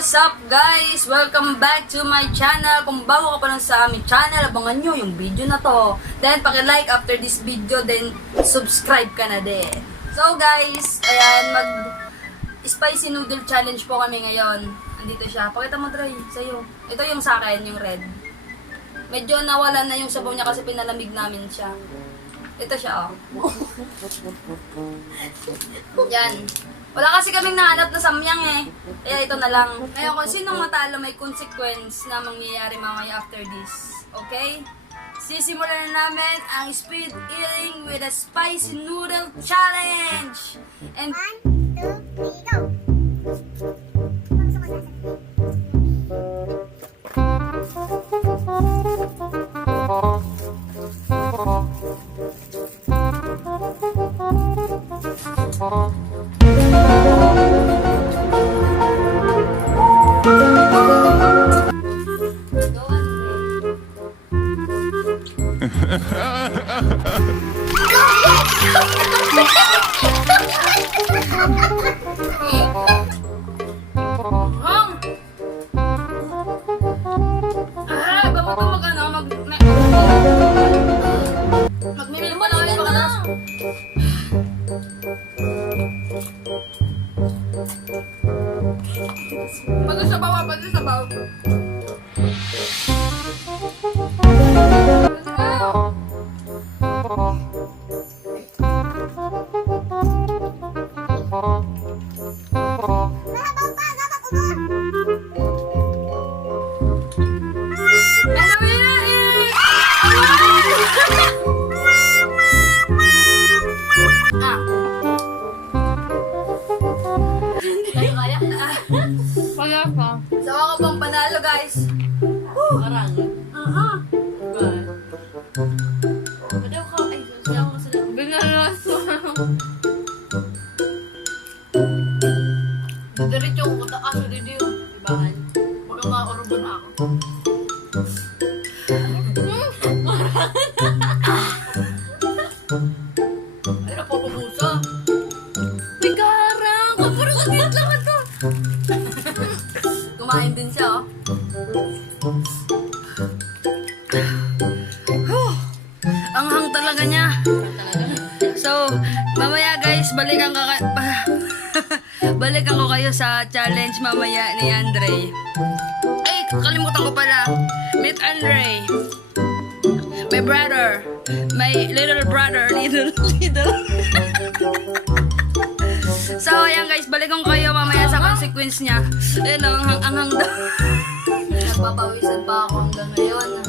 what's up guys? Welcome back to my channel. Kung bago ka pa lang sa aming channel, abangan nyo yung video na to. Then, paki-like after this video, then subscribe ka na din. So guys, ayan, mag-spicy noodle challenge po kami ngayon. Andito siya. Pakita mo, Dre, sa'yo. Ito yung sa akin, yung red. Medyo nawalan na yung sabaw niya kasi pinalamig namin siya. Ito siya, oh. Yan. Wala kasi kaming nahanap na samyang eh. Kaya ito na lang. Ngayon kung sinong matalo may consequence na mangyayari mamaya after this. Okay? Sisimulan na namin ang speed eating with a spicy noodle challenge! And 1, 2, 3, go! Pag-sabaw, pag-sabaw. Kaya pa. Sawa ko bang panalo, guys? Parang. Good. Padaw ka. Ay, sasayaw ko sila. Binalas. Diretso ko ta aso dito yun. Dibahan. Huwag ang makakurubo na ako. Ay, napapabusa. May karang. Parang kagiyat lang ito. Kumain din siya, oh. Ang hang talaga niya. So, mamaya guys, balikan ko kayo sa challenge mamaya ni Andre. Ay, kalimutan ko pala. Meet Andre. My brother. My little brother. Little. So, ayan guys, balikan ko kayo mamaya sa consequence niya. Ayun, ang hang daw. Nagpapawisan pa ako hanggang ngayon.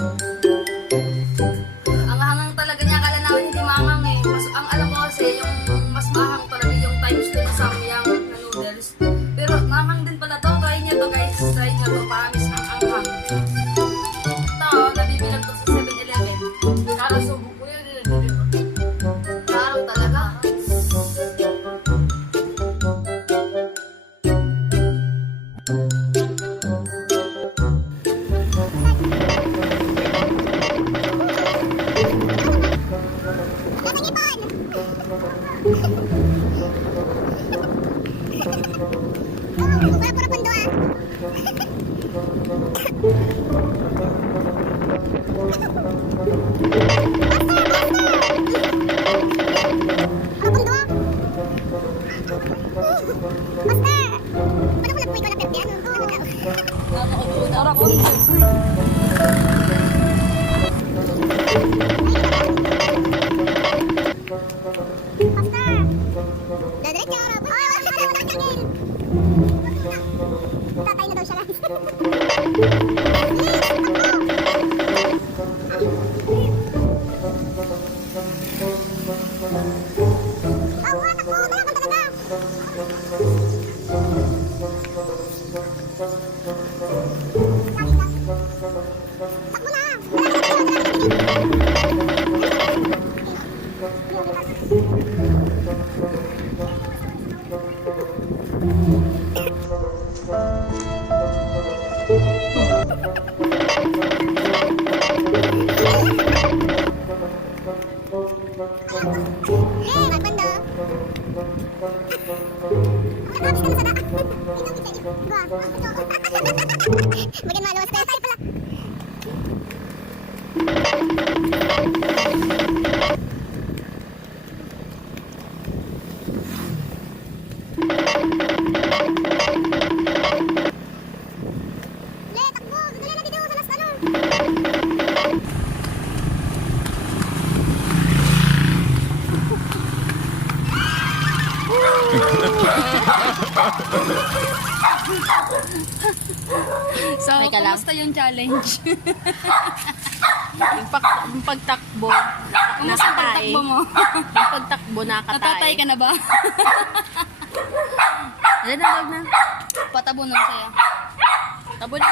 Ang hangang talaga niya, akala namin hindi maangang eh. Ang alam ko kasi, yung mas maangang talaga yung times 2 na samyang na noodles. Pero maangang din pala to. Try niyo to guys. Try niyo to. Promise ang anghang. Ito, nabibilang to sa 7-Eleven. Nakasubok ko yun. Klaro talaga. Pura-pura pando ah. Tatay na daw siya guys. Habis ka na sa daan. Ikaw, bisa niyo. Gua. Bagian maluwas tayo pala. Le, takbo. Dali na dito sa last ano. So, May ka lang? kumusta yung challenge? Yung pagtakbo, Kumusta ang pagtakbo mo? Yung pagtakbo, Natatay nakatay. ka na ba? Ayan na, wag na. Patabo na saya. Tabo na.